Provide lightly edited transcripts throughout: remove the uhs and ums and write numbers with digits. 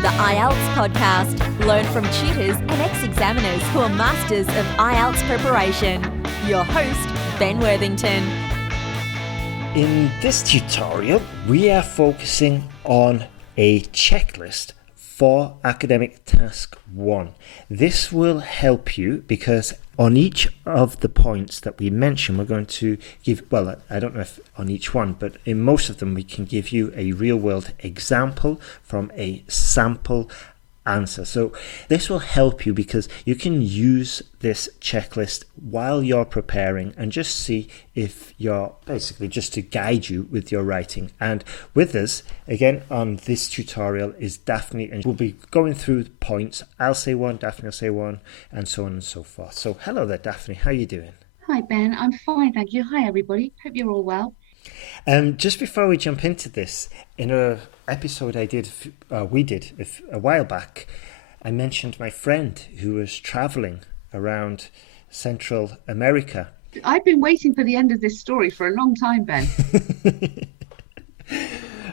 to the IELTS podcast. Learn from tutors and ex-examiners who are masters of IELTS preparation. Your host, Ben Worthington. In this tutorial, we are focusing on a checklist for academic task 1. This will help you because on each of the points that we mention, we're going to give, well, I don't know if on each one, but in most of them, we can give you a real world example from a sample answer. So this will help you because you can use this checklist while you're preparing and just see if you're basically just to guide you with your writing. And with us again on this tutorial is Daphne, and we'll be going through the points. I'll say one, Daphne will say one, and so on and so forth. So hello there, Daphne, how are you doing? Hi Ben, I'm fine, thank you. Hi everybody, hope you're all well. Just before we jump into this, in a episode we did a while back, I mentioned my friend who was traveling around Central America. I've been waiting for the end of this story for a long time, Ben.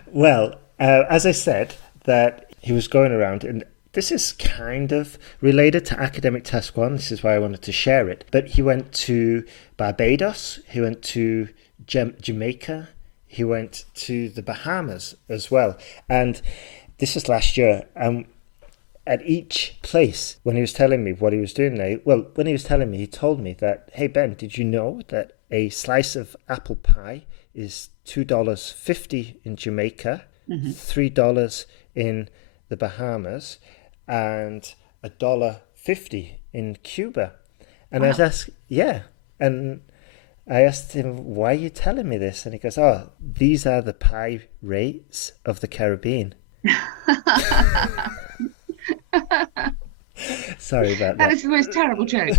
Well, as I said, that he was going around, and this is kind of related to academic task 1. This is why I wanted to share it. But he went to Barbados, he went to Jamaica, he went to the Bahamas as well. And this is last year. At each place, when he was telling me what he was doing there, he told me that, hey Ben, did you know that a slice of apple pie is $2.50 in Jamaica, $3 in the Bahamas, and $1.50 in Cuba? And wow. I asked him, why are you telling me this? And he goes, oh, these are the pie rates of the Caribbean. Sorry about that. That is the most terrible joke.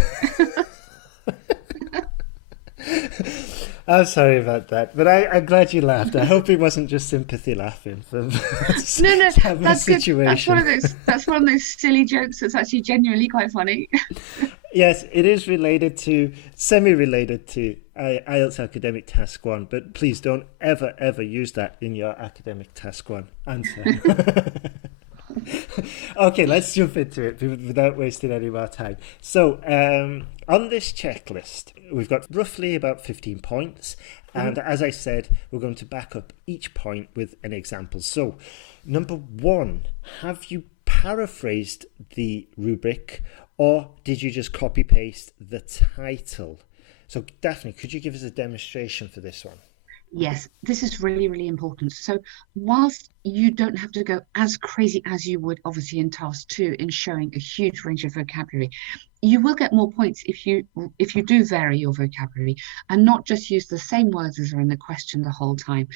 I'm sorry about that, but I'm glad you laughed. I hope it wasn't just sympathy laughing from No, that's situation. Good. That's one of those silly jokes that's actually genuinely quite funny. Yes, it is semi-related to IELTS academic task 1, but please don't ever use that in your academic task 1 answer. Okay, let's jump into it without wasting any more time. So, on this checklist, we've got roughly about 15 points. And as I said, we're going to back up each point with an example. So, number 1, have you paraphrased the rubric or did you just copy-paste the title? So, Daphne, could you give us a demonstration for this one? Yes, this is really, really important. So whilst you don't have to go as crazy as you would obviously in task 2 in showing a huge range of vocabulary, you will get more points if you do vary your vocabulary and not just use the same words as are in the question the whole time.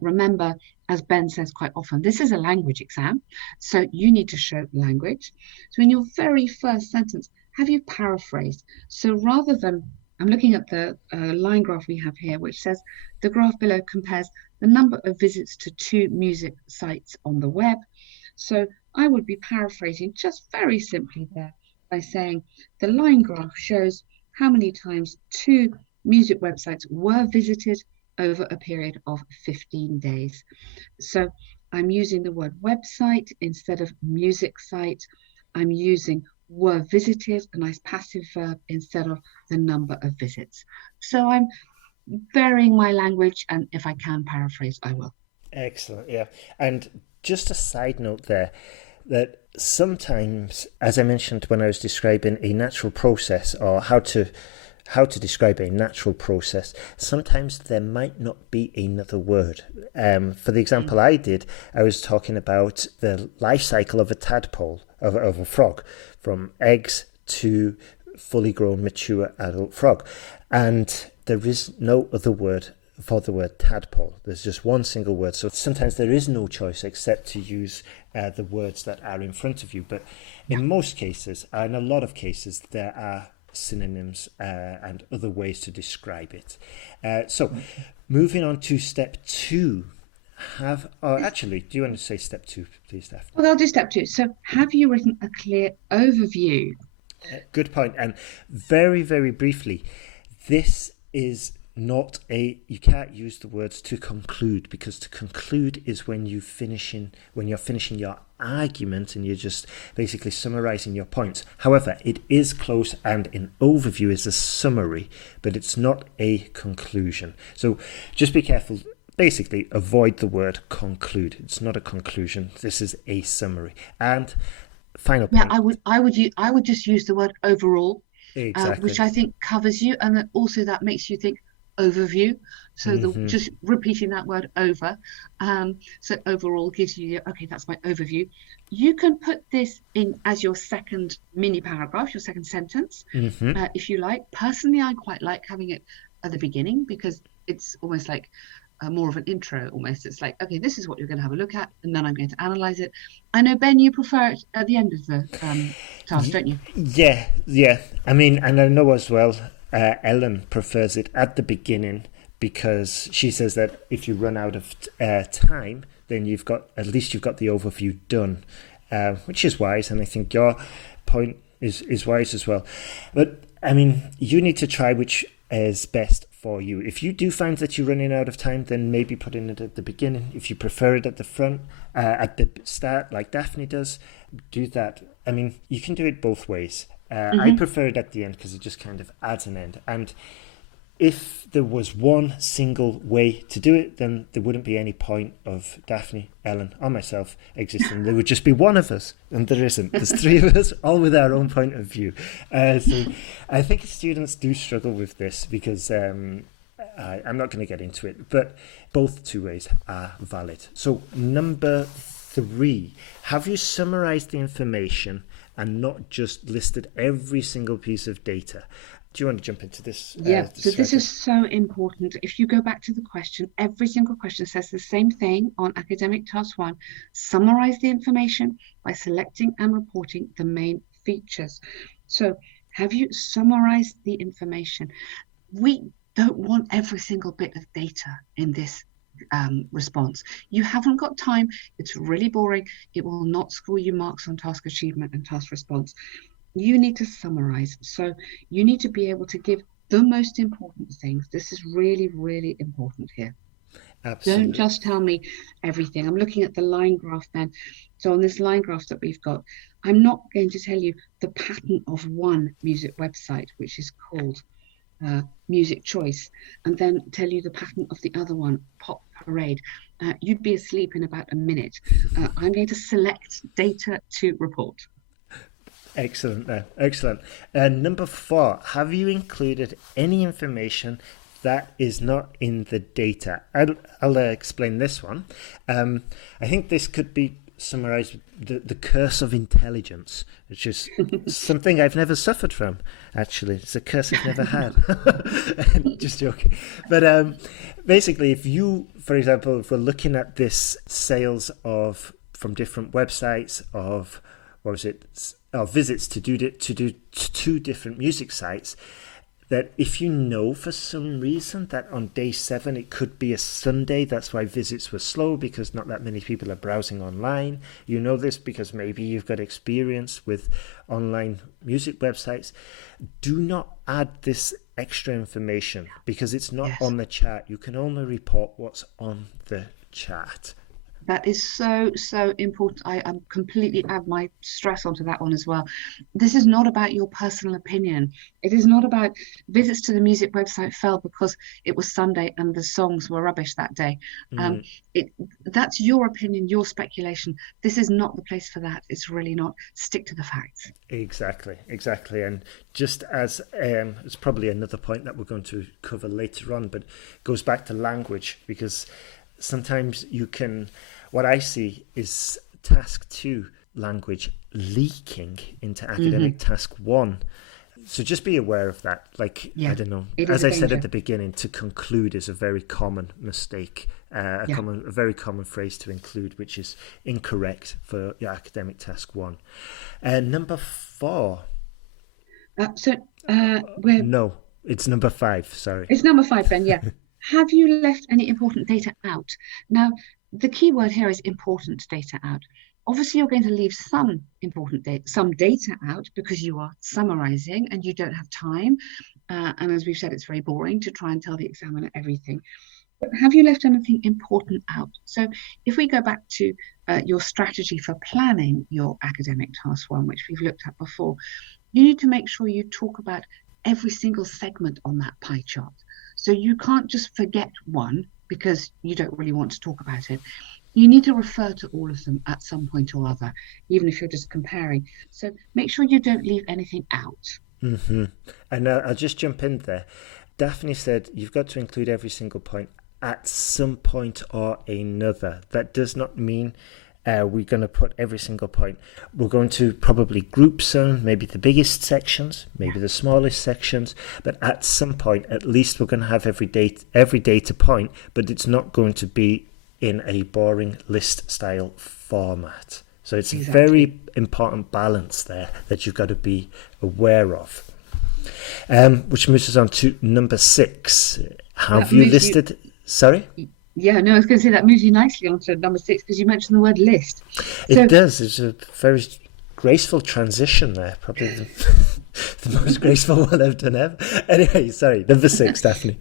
Remember, as Ben says quite often, this is a language exam, so you need to show language. So in your very first sentence, have you paraphrased? So rather than, I'm looking at the line graph we have here, which says the graph below compares the number of visits to 2 music sites on the web. So I would be paraphrasing just very simply there by saying the line graph shows how many times 2 music websites were visited over a period of 15 days. So I'm using the word website instead of music site. I'm using were visited, a nice passive verb, instead of the number of visits. So I'm varying my language, and if I can paraphrase, I will. Excellent, yeah. And just a side note there, that sometimes, as I mentioned when I was describing a natural process or how to describe a natural process, sometimes there might not be another word. For the example I did, I was talking about the life cycle of a tadpole, of a frog, from eggs to fully grown, mature adult frog. And there is no other word for the word tadpole. There's just one single word. So sometimes there is no choice except to use the words that are in front of you. But in most cases, and a lot of cases, there are synonyms and other ways to describe it. So moving on to step 2. Do you want to say step 2, please, Steph? Well, I'll do step 2. So have you written a clear overview? Good point. And very, very briefly, this is you can't use the words to conclude, because to conclude is when you're finishing your argument and you're just basically summarizing your points. However, it is close, and an overview is a summary, but it's not a conclusion. So just be careful. Basically, avoid the word conclude. It's not a conclusion. This is a summary. And final point. Yeah, I would just use the word overall, Exactly. which I think covers you, and then also that makes you think overview. So just repeating that word over. So overall gives you, okay, that's my overview. You can put this in as your second mini paragraph, your second sentence, if you like. Personally, I quite like having it at the beginning, because it's almost like more of an intro almost. It's like, okay, this is what you're going to have a look at, and then I'm going to analyze it. I know, Ben, you prefer it at the end of the task, don't you? Yeah. I mean, and I know as well, Ellen prefers it at the beginning, because she says that if you run out of time, then you've got the overview done, which is wise, and I think your point is wise as well. But I mean, you need to try which is best for you. If you do find that you're running out of time, then maybe putting it at the beginning. If you prefer it at the front, at the start, like Daphne does, do that. I mean, you can do it both ways. I prefer it at the end, because it just kind of adds an end. And if there was one single way to do it, then there wouldn't be any point of Daphne, Ellen, or myself existing. There would just be one of us, and there isn't. There's three of us, all with our own point of view. So I think students do struggle with this, because I'm not going to get into it, but both two ways are valid. So number 3, have you summarized the information and not just listed every single piece of data? Do you want to jump into this? Yeah, so this is so important. If you go back to the question, every single question says the same thing on academic task 1. Summarize the information by selecting and reporting the main features. So have you summarized the information? We don't want every single bit of data in this response. You haven't got time. It's really boring. It will not score you marks on task achievement and task response. You need to summarize. So you need to be able to give the most important things. This is really, really important here. Absolutely. Don't just tell me everything. I'm looking at the line graph then. So on this line graph that we've got, I'm not going to tell you the pattern of one music website, which is called Music Choice, and then tell you the pattern of the other one, Pop Parade. You'd be asleep in about a minute. I'm going to select data to report. Excellent. Excellent. Number 4, have you included any information that is not in the data? I'll explain this one. I think this could be summarized with the curse of intelligence, which is something I've never suffered from, actually. It's a curse I've never had. Just joking. But basically, if you, for example, if we're looking at this sales from different websites of, visits to do 2 different music sites, that if you know for some reason that on day 7 it could be a Sunday, that's why visits were slow, because not that many people are browsing online. You know this because maybe you've got experience with online music websites. Do not add this extra information, because it's not on the chart. You can only report what's on the chart. That is so, so important. I completely add my stress onto that one as well. This is not about your personal opinion. It is not about visits to the music website fell because it was Sunday and the songs were rubbish that day. That's your opinion, your speculation. This is not the place for that. It's really not. Stick to the facts. Exactly. And just as it's probably another point that we're going to cover later on, but it goes back to language, because sometimes what I see is task 2 language leaking into academic task 1. So just be aware of that. I don't know. As I said at the beginning, to conclude is a very common mistake, a very common phrase to include, which is incorrect for your academic task 1. Number 4. No, it's number 5. Sorry. It's number 5, Ben. Yeah. Have you left any important data out? Now, the key word here is important data out. Obviously, you're going to leave some important data, some data out, because you are summarizing and you don't have time. And as we've said, it's very boring to try and tell the examiner everything. But have you left anything important out? So if we go back to your strategy for planning your academic task one, which we've looked at before, you need to make sure you talk about every single segment on that pie chart. So you can't just forget one because you don't really want to talk about it. You need to refer to all of them at some point or other, even if you're just comparing. So make sure you don't leave anything out. Mm-hmm. And I'll just jump in there. Daphne said you've got to include every single point at some point or another. That does not mean we're going to put every single point. We're going to probably group some, maybe the biggest sections, maybe the smallest sections, but at some point, at least we're going to have every data point, but it's not going to be in a boring list style format. So it's a very important balance there that you've got to be aware of. Which moves us on to number 6. Have you listed... Sorry? Yeah, no, I was going to say that moves you nicely onto number 6 because you mentioned the word list. It does. It's a very graceful transition there. Probably the most graceful one I've done ever. Anyway, sorry, number 6, Daphne.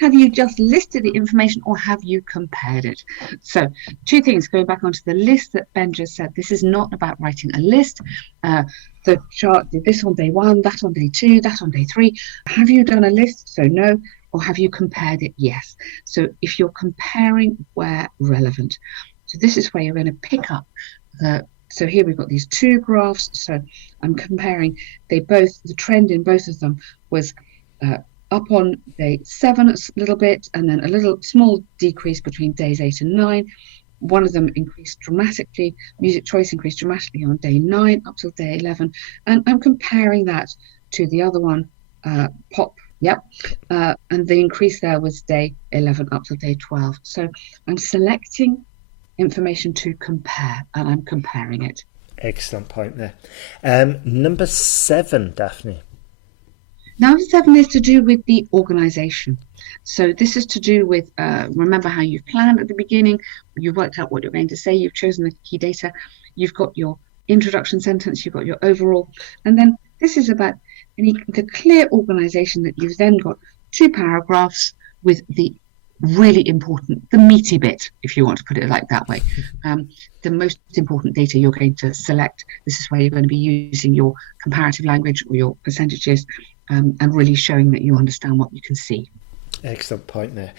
Have you just listed the information or have you compared it? So 2 things, going back onto the list that Ben just said. This is not about writing a list. The chart did this on day 1, that on day 2, that on day 3. Have you done a list? So no. Or have you compared it? Yes. So if you're comparing where relevant. So this is where you're going to pick up so here we've got these 2 graphs. So I'm comparing, the trend in both of them was up on day 7 a little bit, and then a little small decrease between days 8 and 9. One of them increased dramatically, music choice increased dramatically on day 9 up till day 11. And I'm comparing that to the other one, pop. Yep. And the increase there was day 11 up to day 12. So I'm selecting information to compare, and I'm comparing it. Excellent point there. Number 7, Daphne. Number 7 is to do with the organisation. So this is to do with, remember how you've planned at the beginning, you've worked out what you're going to say, you've chosen the key data, you've got your introduction sentence, you've got your overall, and then this is about the clear organisation that you've then got 2 paragraphs with the really important, the meaty bit, if you want to put it like that way. The most important data you're going to select. This is where you're going to be using your comparative language or your percentages and really showing that you understand what you can see. Excellent point there.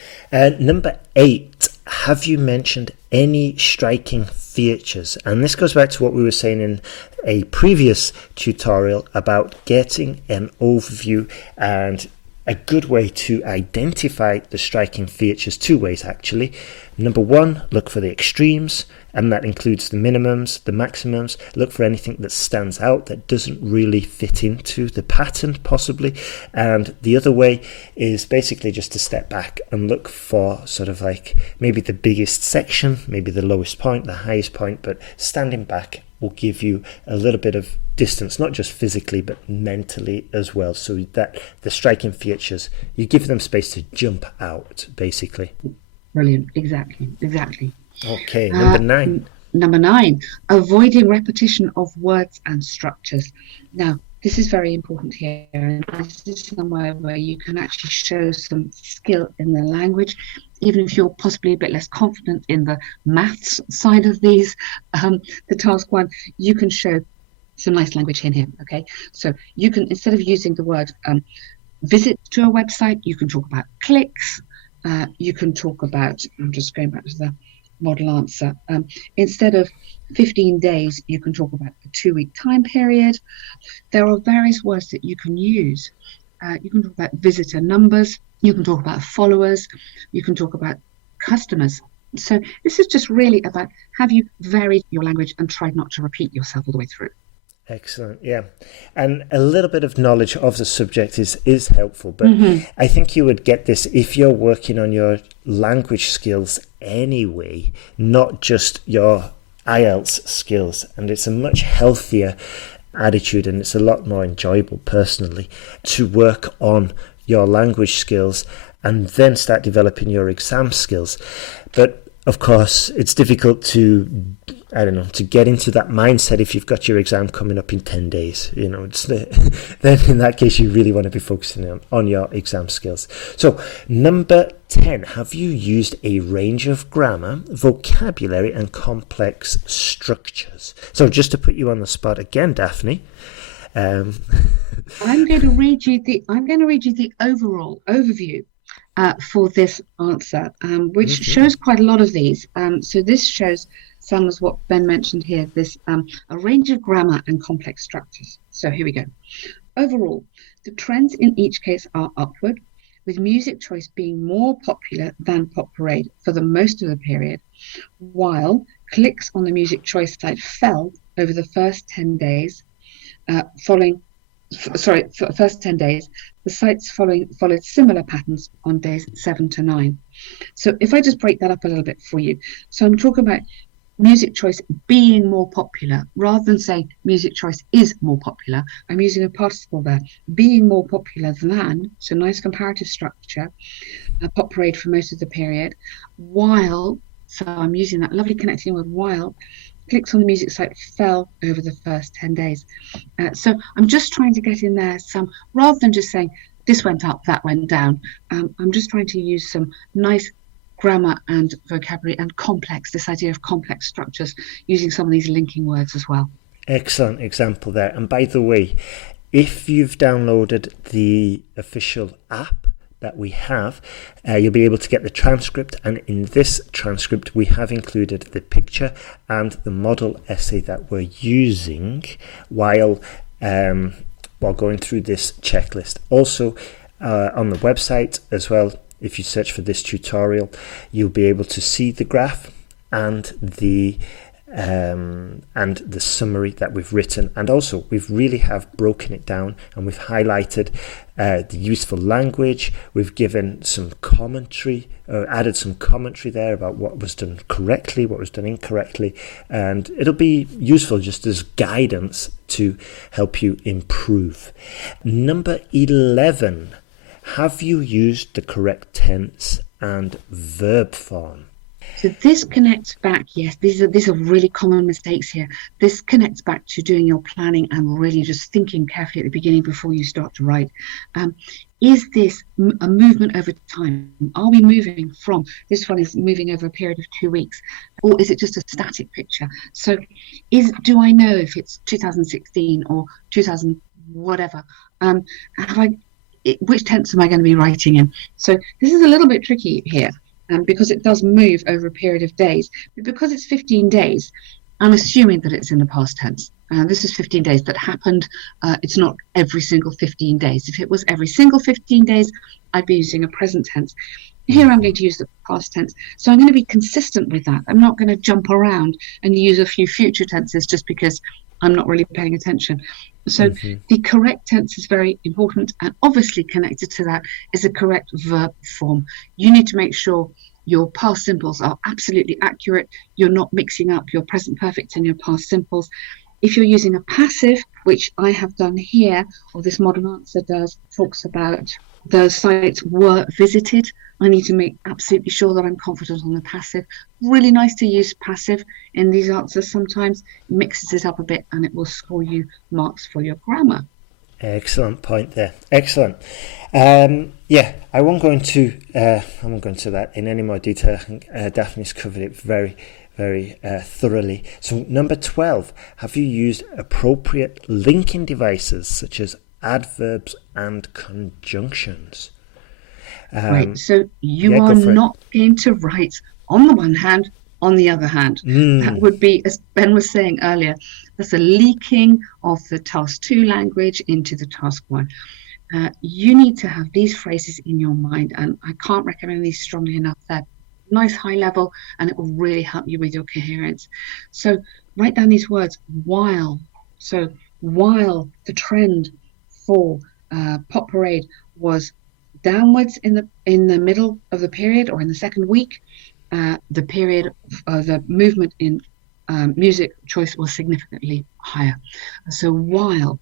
Number 8, have you mentioned any striking features? And this goes back to what we were saying in a previous tutorial about getting an overview, and a good way to identify the striking features, 2 ways actually. Number 1, look for the extremes, and that includes the minimums, the maximums. Look for anything that stands out that doesn't really fit into the pattern possibly. And the other way is basically just to step back and look for sort of like maybe the biggest section, maybe the lowest point, the highest point, but standing back will give you a little bit of distance, not just physically but mentally as well, so that the striking features, you give them space to jump out basically. Brilliant. Exactly. Okay, number 9. Number 9, avoiding repetition of words and structures. Now, this is very important here, and this is somewhere where you can actually show some skill in the language, even if you're possibly a bit less confident in the maths side of these. The task 1, you can show some nice language in here, okay? So you can, instead of using the word visit to a website, you can talk about clicks. You can talk about, I'm just going back to the model answer. Instead of 15 days, you can talk about a 2-week time period. There are various words that you can use. You can talk about visitor numbers. You can talk about followers. You can talk about customers. So this is just really about, have you varied your language and tried not to repeat yourself all the way through? Excellent, yeah. And a little bit of knowledge of the subject is helpful, but I think you would get this if you're working on your language skills anyway, not just your IELTS skills. And it's a much healthier attitude, and it's a lot more enjoyable personally to work on your language skills and then start developing your exam skills. But of course, it's difficult to I don't know, to get into that mindset if you've got your exam coming up in 10 days. You know, then in that case, you really want to be focusing on your exam skills. So, number 10, have you used a range of grammar, vocabulary, and complex structures? So, just to put you on the spot again, Daphne. I'm going to read you the overall overview for this answer, which shows quite a lot of these. So this shows some as what Ben mentioned here, this a range of grammar and complex structures. So here we go. Overall, the trends in each case are upward, with music choice being more popular than Pop Parade for the most of the period, while clicks on the music choice site fell over the first 10 days, first 10 days, the sites followed similar patterns on days 7 to 9. So if I just break that up a little bit for you. So I'm talking about music choice being more popular, rather than saying music choice is more popular. I'm using a participle there, being more popular than, so nice comparative structure, Pop Parade for most of the period, while, so I'm using that lovely connecting word while, clicks on the music site fell over the first 10 days. So I'm just trying to get in there some, rather than just saying this went up, that went down, I'm just trying to use some nice grammar and vocabulary and this idea of complex structures, using some of these linking words as well. Excellent example there. And by the way, if you've downloaded the official app that we have, you'll be able to get the transcript, and in this transcript we have included the picture and the model essay that we're using while going through this checklist. Also on the website as well, if you search for this tutorial, you'll be able to see the graph and the summary that we've written, and also we've really have broken it down and we've highlighted the useful language. We've given some commentary, added some commentary there about what was done correctly, what was done incorrectly, and it'll be useful just as guidance to help you improve. Number 11, have you used the correct tense and verb form? So this connects back, yes, these are really common mistakes here. This connects back to doing your planning and really just thinking carefully at the beginning before you start to write. Is this a movement over time? Are we moving from, this one is moving over a period of 2 weeks, or is it just a static picture? So do I know if it's 2016 or 2000 whatever? Which tense am I going to be writing in? So this is a little bit tricky here. Because it does move over a period of days. But because it's 15 days, I'm assuming that it's in the past tense. This is 15 days that happened. It's not every single 15 days. If it was every single 15 days, I'd be using a present tense. Here I'm going to use the past tense. So I'm going to be consistent with that. I'm not going to jump around and use a few future tenses just because I'm not really paying attention. So the correct tense is very important, and obviously connected to that is the correct verb form. You need to make sure your past simples are absolutely accurate. You're not mixing up your present perfect and your past simples. If you're using a passive, which I have done here, or this modern answer talks about the sites were visited, I need to make absolutely sure that I'm confident on the passive. Really nice to use passive in these answers sometimes. It mixes it up a bit and it will score you marks for your grammar. Excellent point there. Excellent. I won't go into that in any more detail. I think Daphne's covered it very, very thoroughly. So number 12, have you used appropriate linking devices such as adverbs and conjunctions? Right, so you are not going to write on the one hand, on the other hand. That would be, as Ben was saying earlier, that's a leaking of the Task 2 language into the Task 1. You need to have these phrases in your mind, and I can't recommend these strongly enough. They're nice high level, and it will really help you with your coherence. So write down these words, while. So while the trend for Pop Parade was downwards in the middle of the period or in the second week, the period of the movement in music choice was significantly higher. So while,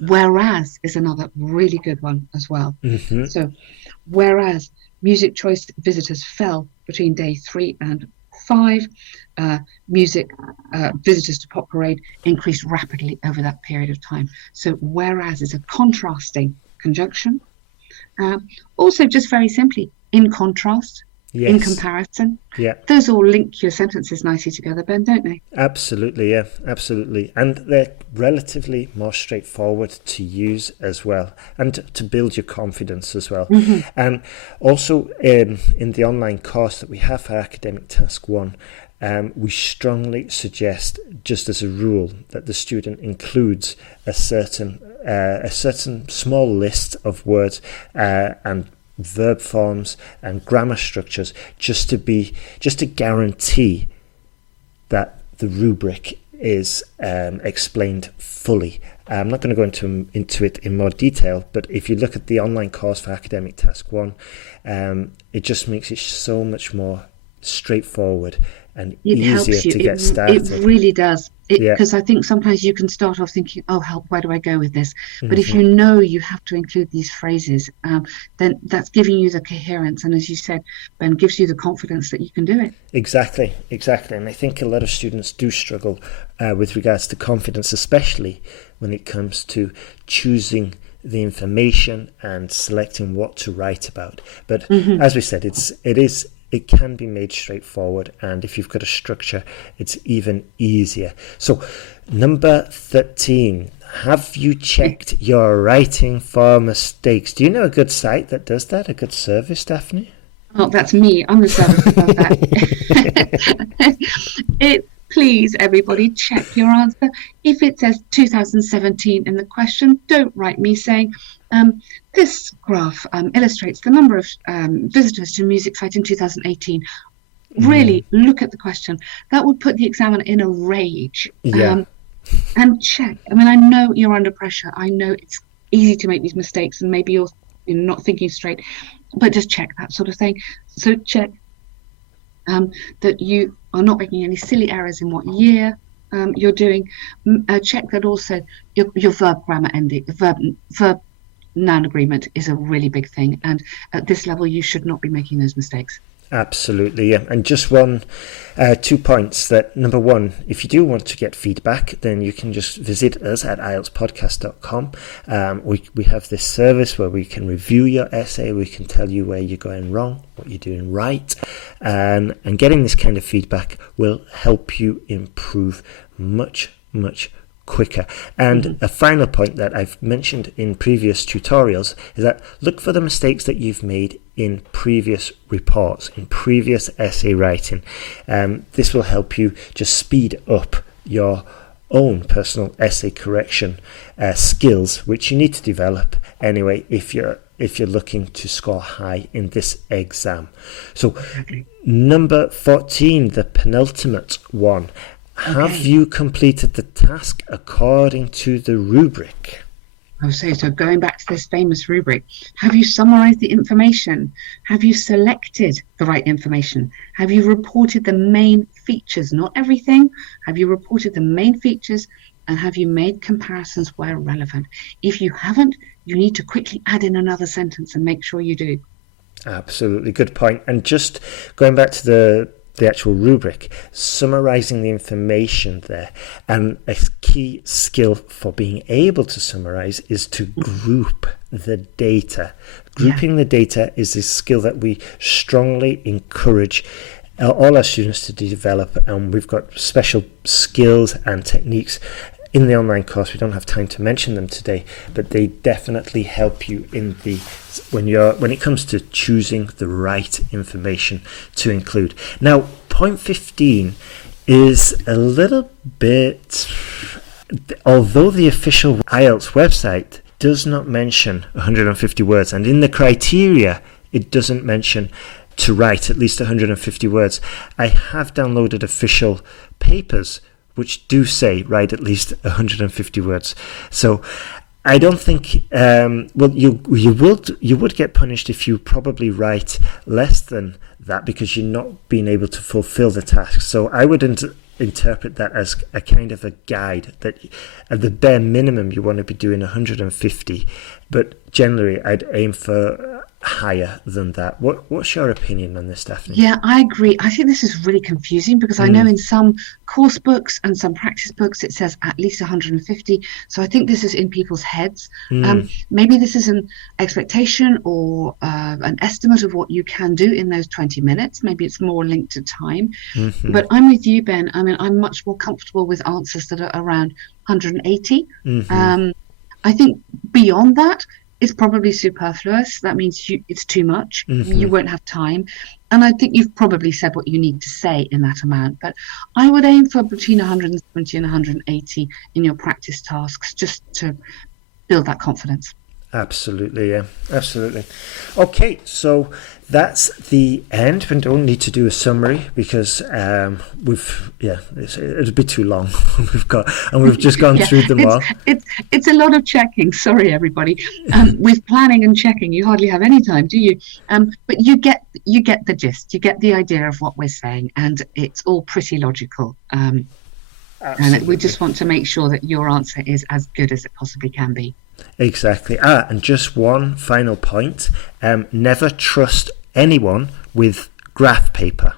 whereas is another really good one as well. So whereas music choice visitors fell between day 3 and 5. Music, visitors to Pop Parade increased rapidly over that period of time. So whereas is a contrasting conjunction. Also, just very simply, in contrast, in comparison. Yeah. Those all link your sentences nicely together, Ben, don't they? Absolutely, yeah, absolutely. And they're relatively more straightforward to use as well, and to build your confidence as well. And also in the online course that we have for Academic Task 1, we strongly suggest, just as a rule, that the student includes a certain small list of words and verb forms and grammar structures, just to guarantee that the rubric is explained fully. I'm not going to go into it in more detail, but if you look at the online course for Academic Task 1, it just makes it so much more straightforward and easier to get started. It really does. Because I think sometimes you can start off thinking, oh, help, where do I go with this? But if you know you have to include these phrases, then that's giving you the coherence. And as you said, Ben, gives you the confidence that you can do it. Exactly. And I think a lot of students do struggle with regards to confidence, especially when it comes to choosing the information and selecting what to write about. But as we said, it can be made straightforward, and if you've got a structure, it's even easier. So, number 13, have you checked your writing for mistakes? Do you know a good site that does that? A good service, Daphne? Oh, that's me. I'm the service above that. Please, everybody, check your answer. If it says 2017 in the question, don't write me saying, this graph illustrates the number of visitors to music site in 2018. Really look at the question. That would put the examiner in a rage. And check. I mean, I know you're under pressure. I know it's easy to make these mistakes, and maybe you're not thinking straight, but just check that sort of thing. So check that you are not making any silly errors in what year you're doing. Check that also your verb grammar ending, verb noun agreement is a really big thing, and at this level you should not be making those mistakes. Absolutely, yeah. And just 2 points. That number 1, if you do want to get feedback, then you can just visit us at IELTSPodcast.com. We have this service where we can review your essay, we can tell you where you're going wrong, what you're doing right, and getting this kind of feedback will help you improve much quicker. And a final point that I've mentioned in previous tutorials is that look for the mistakes that you've made in previous reports, in previous essay writing. This will help you just speed up your own personal essay correction skills, which you need to develop anyway if you're looking to score high in this exam. So number 14, the penultimate one. Have you completed the task according to the rubric? So going back to this famous rubric, have you summarized the information? Have you selected the right information? Have you reported the main features, not everything? Have you reported the main features, and have you made comparisons where relevant? If you haven't, you need to quickly add in another sentence and make sure you do. Absolutely, good point. And just going back to the actual rubric, summarizing the information there, and a key skill for being able to summarize is to group the data. Grouping the data is a skill that we strongly encourage all our students to develop, and we've got special skills and techniques in the online course. We don't have time to mention them today, but they definitely help you in when it comes to choosing the right information to include. Now, point 15 is a little bit, although the official IELTS website does not mention 150 words, and in the criteria it doesn't mention to write at least 150 words, I have downloaded official papers which do say write at least 150 words. So I don't think, you would get punished if you probably write less than that, because you're not being able to fulfill the task. So I would interpret that as a kind of a guide, that at the bare minimum you want to be doing 150, but generally I'd aim for higher than that. What's your opinion on this, Daphne? Yeah, I agree. I think this is really confusing because I know in some course books and some practice books it says at least 150. So I think this is in people's heads. Maybe this is an expectation or an estimate of what you can do in those 20 minutes. Maybe it's more linked to time. But I'm with you, Ben. I mean, I'm much more comfortable with answers that are around 180. I think beyond that, it's probably superfluous. That means it's too much. You won't have time. And I think you've probably said what you need to say in that amount. But I would aim for between 170 and 180 in your practice tasks, just to build that confidence. Absolutely, yeah, absolutely. Okay, so that's the end. We don't need to do a summary because it'd be too long. We've just gone through them all. It's a lot of checking. Sorry, everybody. With planning and checking, you hardly have any time, do you? But you get the gist. You get the idea of what we're saying, and it's all pretty logical. And we just want to make sure that your answer is as good as it possibly can be. Exactly. And just one final point. Never trust anyone with graph paper.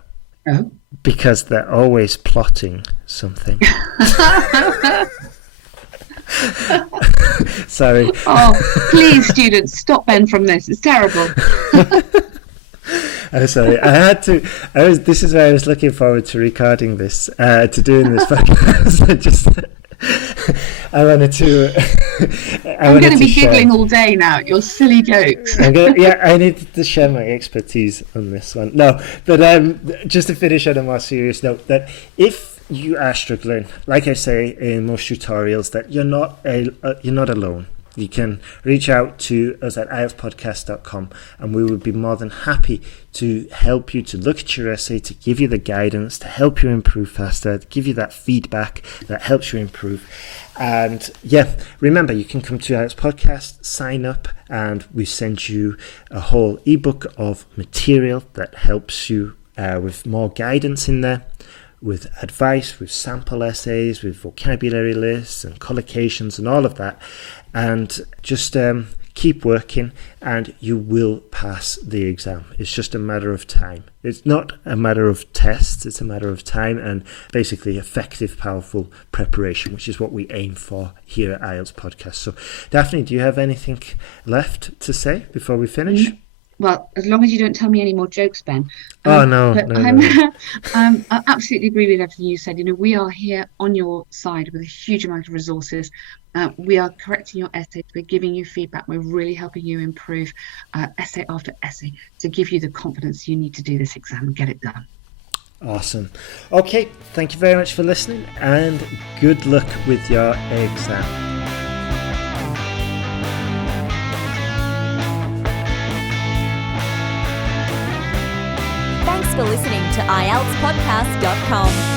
Oh. Because they're always plotting something. Sorry. Oh, please, students, stop Ben from this. It's terrible. I'm sorry. This is why I was looking forward to recording this, to doing this podcast. I'm going to be giggling all day now at your silly jokes. I need to share my expertise on this one. No, but just to finish on a more serious note, that if you are struggling, like I say in most tutorials, that you're not alone. You can reach out to us at IELTSPodcast.com, and we would be more than happy to help you, to look at your essay, to give you the guidance, to help you improve faster, to give you that feedback that helps you improve. And remember, you can come to IELTS Podcast, sign up, and we send you a whole ebook of material that helps you with more guidance in there, with advice, with sample essays, with vocabulary lists and collocations and all of that. And just keep working and you will pass the exam. It's just a matter of time. It's not a matter of tests, it's a matter of time and basically effective, powerful preparation, which is what we aim for here at IELTS Podcast. So, Daphne, do you have anything left to say before we finish? Well, as long as you don't tell me any more jokes, Ben. No. I absolutely agree with everything you said. We are here on your side with a huge amount of resources. We are correcting your essays. We're giving you feedback. We're really helping you improve essay after essay to give you the confidence you need to do this exam and get it done. Awesome. Okay, thank you very much for listening and good luck with your exam. Thanks for listening to IELTSPodcast.com.